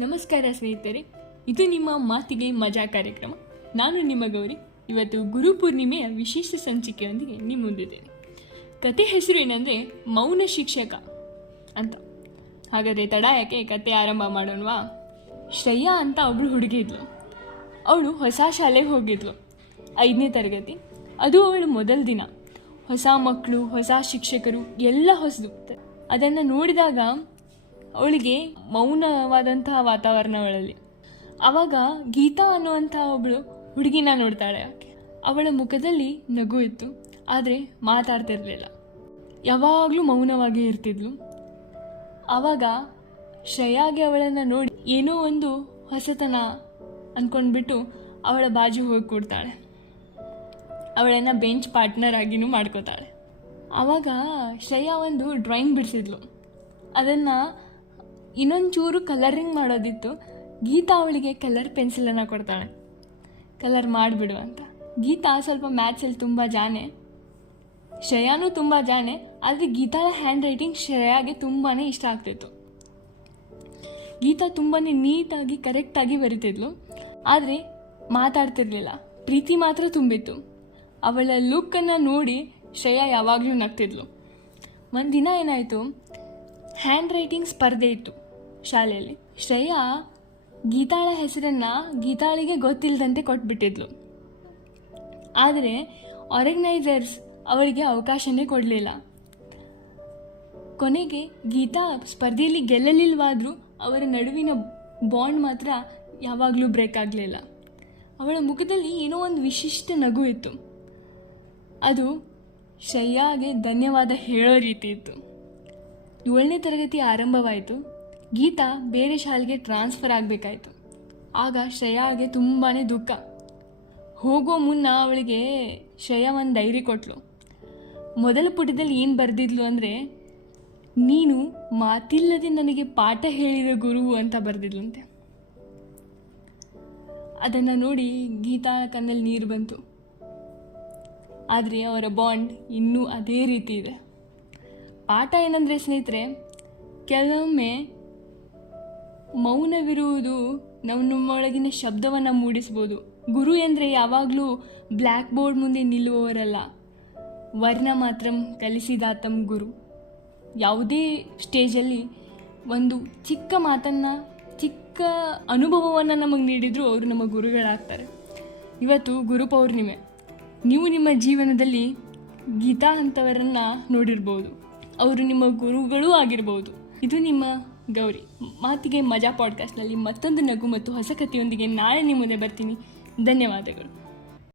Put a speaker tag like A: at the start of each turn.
A: ನಮಸ್ಕಾರ ಸ್ನೇಹಿತರೆ, ಇದು ನಿಮ್ಮ ಮಾತಿಗೆ ಮಜಾ ಕಾರ್ಯಕ್ರಮ. ನಾನು ನಿಮ್ಮ ಗೌರಿ. ಇವತ್ತು ಗುರು ಪೂರ್ಣಿಮೆಯ ವಿಶೇಷ ಸಂಚಿಕೆಯೊಂದಿಗೆ ನಿಮ್ಮ ಮುಂದಿದ್ದೇನೆ. ಕತೆ ಹೆಸರು ಏನಂದರೆ ಮೌನ ಶಿಕ್ಷಕ ಅಂತ. ಹಾಗಾದರೆ ತಡ ಯಾಕೆ ಕತೆ ಆರಂಭ ಮಾಡೋಣವಾ? ಶ್ರೇಯಾ ಅಂತ ಒಬ್ಬಳು ಹುಡುಗಿ ಇದ್ಲು. ಅವಳು ಹೊಸ ಶಾಲೆಗೆ ಹೋಗಿದ್ಲು. ಐದನೇ ತರಗತಿ. ಅದು ಅವಳು ಮೊದಲ ದಿನ. ಹೊಸ ಮಕ್ಕಳು, ಹೊಸ ಶಿಕ್ಷಕರು ಎಲ್ಲ ಹೊಸದು. ಅದನ್ನು ನೋಡಿದಾಗ ಅವಳಿಗೆ ಮೌನವಾದಂತಹ ವಾತಾವರಣ ಅವಳಲ್ಲಿ ಆವಾಗ ಗೀತಾ ಅನ್ನುವಂಥ ಒಬ್ಬಳು ಹುಡುಗಿನ ನೋಡ್ತಾಳೆ. ಅವಳ ಮುಖದಲ್ಲಿ ನಗು ಇತ್ತು. ಆದರೆ ಮಾತಾಡ್ತಿರ್ಲಿಲ್ಲ. ಯಾವಾಗಲೂ ಮೌನವಾಗಿ ಇರ್ತಿದ್ಲು. ಆವಾಗ ಶ್ರೇಯಾಗೆ ಅವಳನ್ನು ನೋಡಿ ಏನೋ ಒಂದು ಹೊಸತನ ಅಂದ್ಕೊಂಡ್ಬಿಟ್ಟು ಅವಳ ಬಾಜು ಹೋಗಿ ಕೊಡ್ತಾಳೆ ಅವಳನ್ನು ಬೆಂಚ್ ಪಾರ್ಟ್ನರ್ ಆಗಿನೂ ಮಾಡ್ಕೋತಾಳೆ. ಆವಾಗ ಶ್ರೇಯಾ ಒಂದು ಡ್ರಾಯಿಂಗ್ ಬಿಡಿಸಿದ್ಲು. ಅದನ್ನು ಇನ್ನೊಂದು ಚೂರು ಕಲರಿಂಗ್ ಮಾಡೋದಿತ್ತು. ಗೀತಾ ಅವಳಿಗೆ ಕಲರ್ ಪೆನ್ಸಿಲನ್ನು ಕೊಡ್ತಾಳೆ. ಕಲರ್ ಮಾಡಿಬಿಡು ಅಂತ. ಗೀತಾ ಸ್ವಲ್ಪ ಮ್ಯಾಥ್ಸಲ್ಲಿ ತುಂಬ ಜಾನೆ. ಶ್ರೇಯಾನೂ ತುಂಬ ಜಾನೆ, ಆದರೆ ಗೀತಾಳ ಹ್ಯಾಂಡ್ ರೈಟಿಂಗ್ ಶ್ರೇಯಾಗೆ ತುಂಬಾ ಇಷ್ಟ ಆಗ್ತಿತ್ತು. ಗೀತಾ ತುಂಬಾ ನೀಟಾಗಿ ಕರೆಕ್ಟಾಗಿ ಬರಿತಿದ್ಲು. ಆದರೆ ಮಾತಾಡ್ತಿರ್ಲಿಲ್ಲ. ಪ್ರೀತಿ ಮಾತ್ರ ತುಂಬಿತ್ತು. ಅವಳ ಲುಕ್ಕನ್ನು ನೋಡಿ ಶ್ರೇಯಾ ಯಾವಾಗಲೂ ನಗ್ತಿದ್ಲು. ಒಂದು ದಿನ ಏನಾಯಿತು? ಹ್ಯಾಂಡ್ ರೈಟಿಂಗ್ ಸ್ಪರ್ಧೆ ಇತ್ತು. ಶಾಲೆಯಲ್ಲಿ. ಶ್ರೇಯಾ ಗೀತಾಳ ಹೆಸರನ್ನು ಗೀತಾಳಿಗೆ ಗೊತ್ತಿಲ್ಲದಂತೆ ಕೊಟ್ಬಿಟ್ಟಿದ್ಲು. ಆದರೆ ಆರ್ಗನೈಸರ್ಸ್ ಅವಳಿಗೆ ಅವಕಾಶನೇ ಕೊಡಲಿಲ್ಲ. ಕೊನೆಗೆ ಗೀತಾ ಸ್ಪರ್ಧೆಯಲ್ಲಿ ಗೆಲ್ಲಲಿಲ್ವಾದರೂ ಅವರ ನಡುವಿನ ಬಾಂಡ್ ಮಾತ್ರ ಯಾವಾಗಲೂ ಬ್ರೇಕ್ ಆಗಲಿಲ್ಲ. ಅವಳ ಮುಖದಲ್ಲಿ ಏನೋ ಒಂದು ವಿಶಿಷ್ಟ ನಗು ಇತ್ತು. ಅದು ಶ್ರೇಯಾಗೆ ಧನ್ಯವಾದ ಹೇಳೋ ರೀತಿ ಇತ್ತು. ಏಳನೇ ತರಗತಿ ಆರಂಭವಾಯಿತು. ಗೀತಾ ಬೇರೆ ಶಾಲೆಗೆ ಟ್ರಾನ್ಸ್ಫರ್ ಆಗಬೇಕಾಯಿತು. ಆಗ ಶ್ರೇಯಾಗೆ ತುಂಬಾ ದುಃಖ. ಹೋಗೋ ಮುನ್ನ ಅವಳಿಗೆ ಶ್ರೇಯಾ ಒಂದು ಡೈರಿ ಕೊಟ್ಲು. ಮೊದಲ ಪುಟದಲ್ಲಿ ಏನು ಬರೆದಿದ್ಲು ಅಂದರೆ, ನೀನು ಮಾತಿಲ್ಲದೆ ನನಗೆ ಪಾಠ ಹೇಳಿದ ಗುರು ಅಂತ ಬರೆದಿದ್ಲಂತೆ. ಅದನ್ನು ನೋಡಿ ಗೀತಾ ಕಣ್ಣಲ್ಲಿ ನೀರು ಬಂತು. ಆದರೆ ಅವರ ಬಾಂಡ್ ಇನ್ನೂ ಅದೇ ರೀತಿ ಇದೆ. ಪಾಠ ಏನಂದರೆ ಸ್ನೇಹಿತರೆ, ಕೆಲವೊಮ್ಮೆ ಮೌನವಿರುವುದು ನಾವು ನಮ್ಮೊಳಗಿನ ಶಬ್ದವನ್ನು ಮೂಡಿಸ್ಬೋದು. ಗುರು ಎಂದರೆ ಯಾವಾಗಲೂ ಬ್ಲ್ಯಾಕ್ ಬೋರ್ಡ್ ಮುಂದೆ ನಿಲ್ಲುವವರಲ್ಲ. ವರ್ಣ ಮಾತ್ರ ಕಲಿಸಿದಾತಮ್ ಗುರು. ಯಾವುದೇ ಸ್ಟೇಜಲ್ಲಿ ಒಂದು ಚಿಕ್ಕ ಮಾತನ್ನು, ಚಿಕ್ಕ ಅನುಭವವನ್ನು ನಮಗೆ ನೀಡಿದರೂ ಅವರು ನಮ್ಮ ಗುರುಗಳಾಗ್ತಾರೆ. ಇವತ್ತು ಗುರು ಪೌರ್ಣಿಮೆ. ನೀವು ನಿಮ್ಮ ಜೀವನದಲ್ಲಿ ಗೀತಾ ಅಂಥವರನ್ನು ನೋಡಿರ್ಬೋದು. ಅವರು ನಿಮ್ಮ ಗುರುಗಳೂ ಆಗಿರ್ಬೋದು. ಇದು ನಿಮ್ಮ ಗೌರಿ ಮಾತಿಗೆ ಮಜಾ ಪಾಡ್ಕಾಸ್ಟ್ನಲ್ಲಿ ಮತ್ತೊಂದು ನಗು ಮತ್ತು ಹೊಸ ಕಥೆಯೊಂದಿಗೆ ನಾಳೆ ನಿಮ್ಮ ಮುಂದೆ ಬರ್ತೀನಿ. ಧನ್ಯವಾದಗಳು.